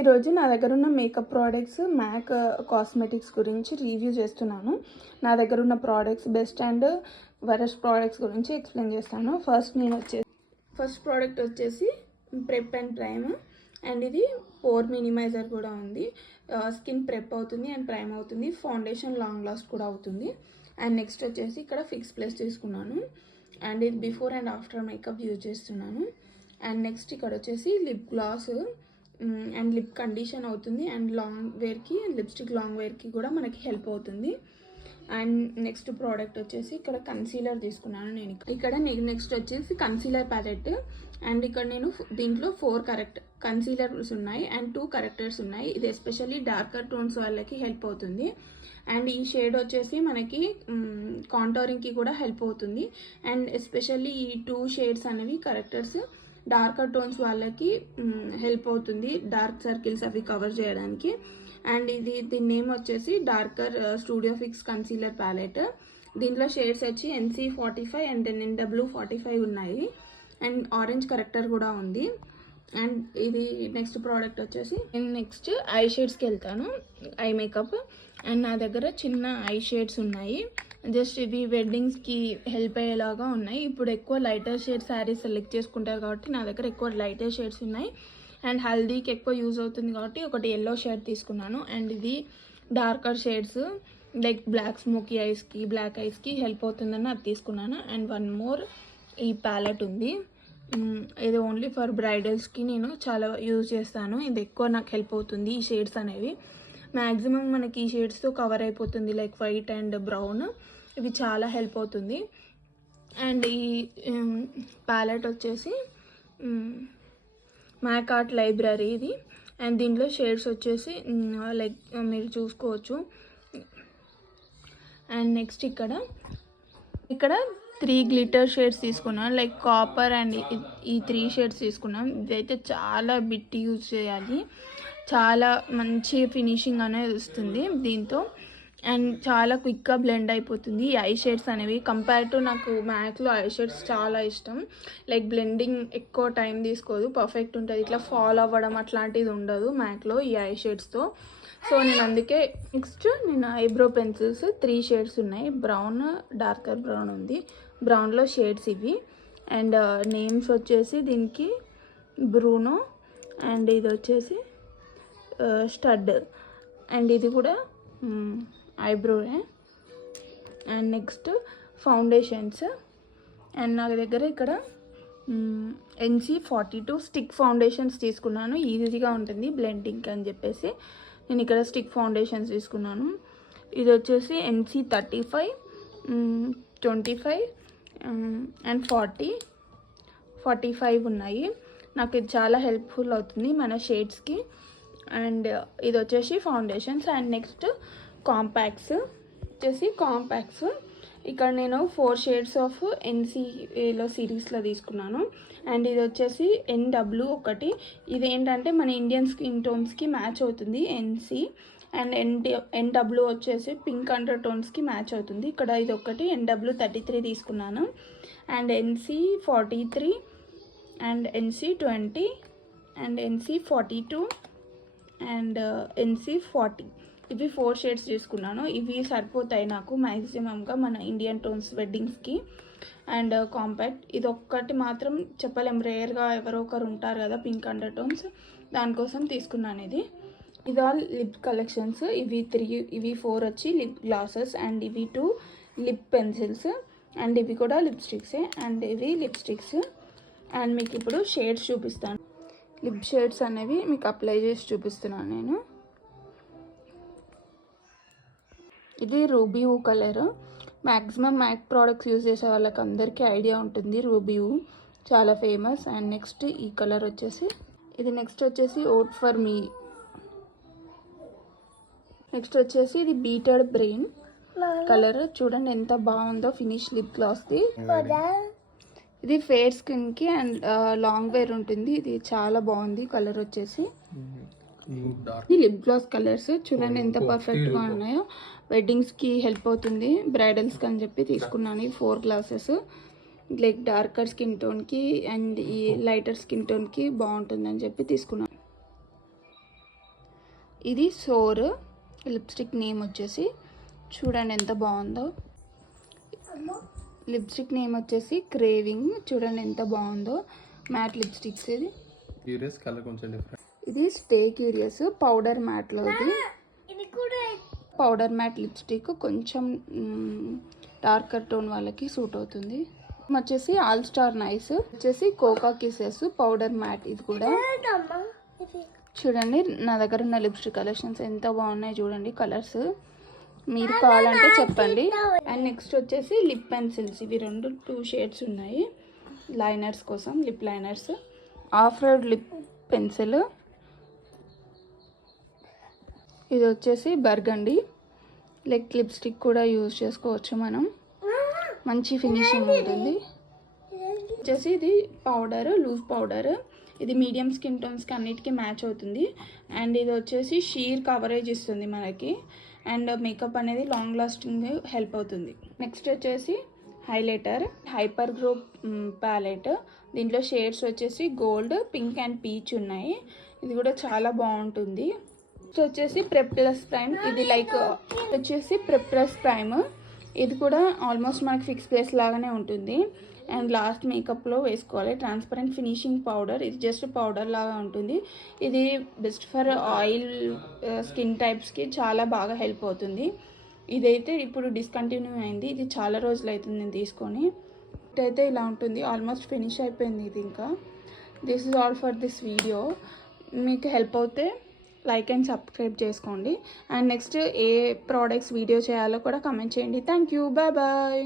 ఈరోజు నా దగ్గర ఉన్న మేకప్ ప్రోడక్ట్స్ మ్యాక్ కాస్మెటిక్స్ గురించి రివ్యూ చేస్తున్నాను. నా దగ్గర ఉన్న products best and worst products గురించి ఎక్స్ప్లెయిన్ చేస్తాను. ఫస్ట్ ప్రోడక్ట్ వచ్చేసి ప్రెప్ అండ్ ప్రైమ్, అండ్ ఇది పోర్ మినిమైజర్ కూడా ఉంది. స్కిన్ ప్రెప్ అవుతుంది అండ్ ప్రైమ్ అవుతుంది, ఫౌండేషన్ లాంగ్ లాస్ట్ కూడా అవుతుంది. అండ్ నెక్స్ట్ వచ్చేసి ఇక్కడ ఫిక్స్ ప్లస్ తీసుకున్నాను, అండ్ ఇది before and after makeup use చేస్తున్నాను. అండ్ నెక్స్ట్ ఇక్కడ వచ్చేసి lip gloss and lip condition అవుతుంది, అండ్ లాంగ్ వేర్కి లిప్స్టిక్ లాంగ్ వేర్కి కూడా మనకి హెల్ప్ అవుతుంది. అండ్ నెక్స్ట్ ప్రోడక్ట్ వచ్చేసి ఇక్కడ కన్సీలర్ తీసుకున్నాను నేను. ఇక్కడ నెక్స్ట్ వచ్చేసి కన్సీలర్ ప్యాలెట్, అండ్ ఇక్కడ నేను దీంట్లో 4 కన్సీలర్స్ ఉన్నాయి అండ్ 2 కరెక్టర్స్ ఉన్నాయి. ఇది ఎస్పెషల్లీ డార్కర్ టోన్స్ వాళ్ళకి హెల్ప్ అవుతుంది. అండ్ ఈ షేడ్ వచ్చేసి మనకి కాంటోరింగ్కి కూడా హెల్ప్ అవుతుంది. అండ్ ఎస్పెషల్లీ ఈ 2 షేడ్స్ అనేవి కరెక్టర్స్ డార్కర్ టోన్స్ వాళ్ళకి హెల్ప్ అవుతుంది, డార్క్ సర్కిల్స్ అవి కవర్ చేయడానికి. అండ్ దీని నేమ్ వచ్చేసి darker studio fix concealer palette. దీంట్లో షేడ్స్ వచ్చి NC45 అండ్ NW45 ఉన్నాయి, అండ్ ఆరెంజ్ కరెక్టర్ కూడా ఉంది. అండ్ ఇది నెక్స్ట్ ప్రోడక్ట్ వచ్చేసి నేను నెక్స్ట్ ఐ షేడ్స్కి వెళ్తాను, ఐ మేకప్. అండ్ నా దగ్గర చిన్న ఐ షేడ్స్ ఉన్నాయి, జస్ట్ ఇవి వెడ్డింగ్స్కి హెల్ప్ అయ్యేలాగా ఉన్నాయి. ఇప్పుడు ఎక్కువ లైటర్ షేడ్ శారీస్ సెలెక్ట్ చేసుకుంటారు కాబట్టి నా దగ్గర ఎక్కువ లైటర్ షేడ్స్ ఉన్నాయి. అండ్ హల్దీకి ఎక్కువ యూజ్ అవుతుంది కాబట్టి ఒకటి ఎల్లో షేడ్ తీసుకున్నాను. అండ్ ఇది darker shades like black smoky ఐస్కి, బ్లాక్ ఐస్కి హెల్ప్ అవుతుందని అది తీసుకున్నాను. అండ్ 1 మోర్ ఈ ప్యాలెట్ ఉంది, ఇది ఓన్లీ ఫర్ బ్రైడల్స్కి నేను చాలా యూజ్ చేస్తాను. ఇది ఎక్కువ నాకు హెల్ప్ అవుతుంది. ఈ షేడ్స్ అనేవి మ్యాక్సిమం మనకి ఈ షేడ్స్తో కవర్ అయిపోతుంది, లైక్ వైట్ అండ్ బ్రౌన్. ఇవి చాలా హెల్ప్ అవుతుంది. అండ్ ఈ ప్యాలెట్ వచ్చేసి మ్యాక్ ఆర్ట్ లైబ్రరీ ఇది, అండ్ దీంట్లో షేడ్స్ వచ్చేసి లైక్ మీరు చూసుకోవచ్చు. అండ్ నెక్స్ట్ ఇక్కడ 3 గ్లిటర్ షేడ్స్ తీసుకున్నాను, లైక్ కాపర్ అండ్ ఈ 3 షేడ్స్ తీసుకున్నాం. ఇదైతే చాలా బిట్ యూజ్ చేయాలి, చాలా మంచి ఫినిషింగ్ అనేది వస్తుంది దీంతో, అండ్ చాలా క్విక్గా బ్లెండ్ అయిపోతుంది ఈ ఐ షేడ్స్ అనేవి. కంపేర్ టు నాకు మ్యాక్లో ఐ షేడ్స్ చాలా ఇష్టం, లైక్ బ్లెండింగ్ ఎక్కువ టైం తీసుకోదు, పర్ఫెక్ట్ ఉంటుంది, ఇట్లా ఫాల్ అవ్వడం అట్లాంటిది ఉండదు మ్యాక్లో ఈ ఐ షేడ్స్తో. సో నేను అందుకే నెక్స్ట్ ఐబ్రో పెన్సిల్స్ 3 షేడ్స్ ఉన్నాయి. బ్రౌన్, డార్కర్ బ్రౌన్ ఉంది, బ్రౌన్లో షేడ్స్ ఇవి. అండ్ నేమ్స్ వచ్చేసి దీనికి బ్రూనో, అండ్ ఇది వచ్చేసి స్టడ్, అండ్ ఇది కూడా ఐబ్రోయే. అండ్ నెక్స్ట్ ఫౌండేషన్స్, అండ్ నా దగ్గర ఇక్కడ NC42 స్టిక్ ఫౌండేషన్స్ తీసుకున్నాను, ఈజీగా ఉంటుంది బ్లెండింగ్ అని చెప్పేసి నేను ఇక్కడ స్టిక్ ఫౌండేషన్స్ తీసుకున్నాను. ఇది వచ్చేసి NC35, 25 అండ్ 45 ఉన్నాయి. నాకు ఇది చాలా హెల్ప్ఫుల్ అవుతుంది మన షేడ్స్కి. అండ్ ఇది వచ్చేసి ఫౌండేషన్స్. అండ్ నెక్స్ట్ కాంపాక్ట్స్ ఇక్కడ నేను 4 షేడ్స్ ఆఫ్ NCలో సిరీస్లో తీసుకున్నాను. అండ్ ఇది వచ్చేసి NW1. ఇది ఏంటంటే మన ఇండియన్ స్కిన్ టోన్స్కి మ్యాచ్ అవుతుంది NC, అండ్ NW వచ్చేసి పింక్ అండర్ టోన్స్కి మ్యాచ్ అవుతుంది. ఇక్కడ ఇది ఒకటి NW33 తీసుకున్నాను, and NC43 and NC20 and NC42 and NC40. ఇవి 4 షేడ్స్ తీసుకున్నాను. ఇవి సరిపోతాయి నాకు మ్యాక్సిమంగా మన ఇండియన్ టోన్స్ వెడ్డింగ్స్కి. అండ్ కాంపాక్ట్ ఇది ఒక్కటి మాత్రం చెప్పలేం, రేర్గా ఎవరో ఒకరు ఉంటారు కదా పింక్ అండర్ టోన్స్, దానికోసం తీసుకున్నాను ఇది ఆల్ లిప్ కలెక్షన్స్. ఇవి 4 వచ్చి లిప్ గ్లాసెస్, అండ్ ఇవి 2 లిప్ పెన్సిల్స్, అండ్ ఇవి కూడా లిప్స్టిక్సే, అండ్ ఇవి లిప్స్టిక్స్. అండ్ మీకు ఇప్పుడు షేడ్స్ చూపిస్తాను, లిప్ షేడ్స్ అనేవి మీకు అప్లై చేసి చూపిస్తున్నాను నేను. ఇది Ruby Woo colour, maximum MAC products use చేసే వాళ్ళకి అందరికీ ఐడియా ఉంటుంది, రూబీ వూ చాలా ఫేమస్. అండ్ నెక్స్ట్ ఈ కలర్ వచ్చేసి నెక్స్ట్ వచ్చేసి ఓట్ ఫర్ మీ. నెక్స్ట్ వచ్చేసి ఇది బీటెడ్ బ్రెయిన్ కలర్, చూడండి ఎంత బాగుందో ఫినిష్ లిప్ గ్లాస్ది. ఇది ఫేర్ స్కిన్కి అండ్ లాంగ్ వేర్ ఉంటుంది, ఇది చాలా బాగుంది కలర్ వచ్చేసి. ఈ లిప్ గ్లాస్ కలర్స్ చూడండి ఎంత పర్ఫెక్ట్గా ఉన్నాయో, వెడ్డింగ్స్కి హెల్ప్ అవుతుంది బ్రైడల్స్కి అని చెప్పి తీసుకున్నాను ఈ 4 గ్లాసెస్. లైక్ డార్కర్ స్కిన్ టోన్కి అండ్ ఈ లైటర్ స్కిన్ టోన్కి బాగుంటుందని చెప్పి తీసుకున్నాను. ఇది సోర్ లిప్స్టిక్ నేమ్ వచ్చేసి చూడండి ఎంత బాగుందో. లిప్స్టిక్ నేమ్ వచ్చేసి క్రేవింగ్. చూడండి ఎంత బాగుందో మ్యాట్ లిప్స్టిక్స్. ఇది క్యూరియస్ కలర్ కొంచెం డిఫరెంట్. ఇది స్టే క్యూరియస్ పౌడర్ మ్యాట్లో. ఇది పౌడర్ మ్యాట్ లిప్స్టిక్ కొంచెం డార్కర్ టోన్ వాళ్ళకి సూట్ అవుతుంది. వచ్చేసి ఆల్ స్టార్ నైస్ వచ్చేసి కోకా కిసెస్ పౌడర్ మ్యాట్. ఇది కూడా చూడండి నా దగ్గర ఉన్న లిప్స్టిక్ కలెక్షన్స్ ఎంత బాగున్నాయి చూడండి కలర్స్. మీరు కావాలంటే చెప్పండి. అండ్ నెక్స్ట్ వచ్చేసి లిప్ పెన్సిల్స్. ఇవి 2 షేడ్స్ ఉన్నాయి లైనర్స్ కోసం. Lip liners of road lip pencil. ఇది వచ్చేసి బర్గండి. లైక్ లిప్స్టిక్ కూడా యూజ్ చేసుకోవచ్చు మనం, మంచి ఫినిషింగ్ ఉంటుంది. వచ్చేసి ఇది పౌడర్ లూజ్ పౌడర్. ఇది మీడియం స్కిన్ టోన్స్కి అన్నిటికీ మ్యాచ్ అవుతుంది. అండ్ ఇది వచ్చేసి షీర్ కవరేజ్ ఇస్తుంది మనకి. అండ్ మేకప్ అనేది లాంగ్ లాస్టింగ్ హెల్ప్ అవుతుంది. నెక్స్ట్ వచ్చేసి హైలైటర్ హైపర్ గ్రో ప్యాలెట్. దీంట్లో షేడ్స్ వచ్చేసి గోల్డ్, పింక్ అండ్ పీచ్ ఉన్నాయి. ఇది కూడా చాలా బాగుంటుంది. నెక్స్ట్ వచ్చేసి ప్రెప్ ప్లస్ ప్రైమ్. ఇది లైక్ వచ్చేసి ప్రెప్ ప్లస్ ప్రైమ్. ఇది కూడా ఆల్మోస్ట్ మనకి ఫిక్స్ ప్లేస్ లాగానే ఉంటుంది. అండ్ లాస్ట్ మేకప్లో వేసుకోవాలి. Transparent finishing powder. ఇది జస్ట్ పౌడర్ లాగా ఉంటుంది. ఇది బెస్ట్ ఫర్ ఆయిల్ స్కిన్ టైప్స్కి చాలా బాగా హెల్ప్ అవుతుంది. ఇదైతే ఇప్పుడు డిస్కంటిన్యూ అయింది. ఇది చాలా రోజులు అవుతుంది నేను తీసుకొని. ఇదైతే ఇలా ఉంటుంది. ఆల్మోస్ట్ ఫినిష్ అయిపోయింది ఇది. ఇంకా this is all for this video. మీకు హెల్ప్ అవుతే లైక్ అండ్ సబ్స్క్రైబ్ చేసుకోండి. అండ్ నెక్స్ట్ ఏ ప్రోడక్ట్స్ వీడియో చేయాలో కూడా కమెంట్ చేయండి. Thank you. Bye bye.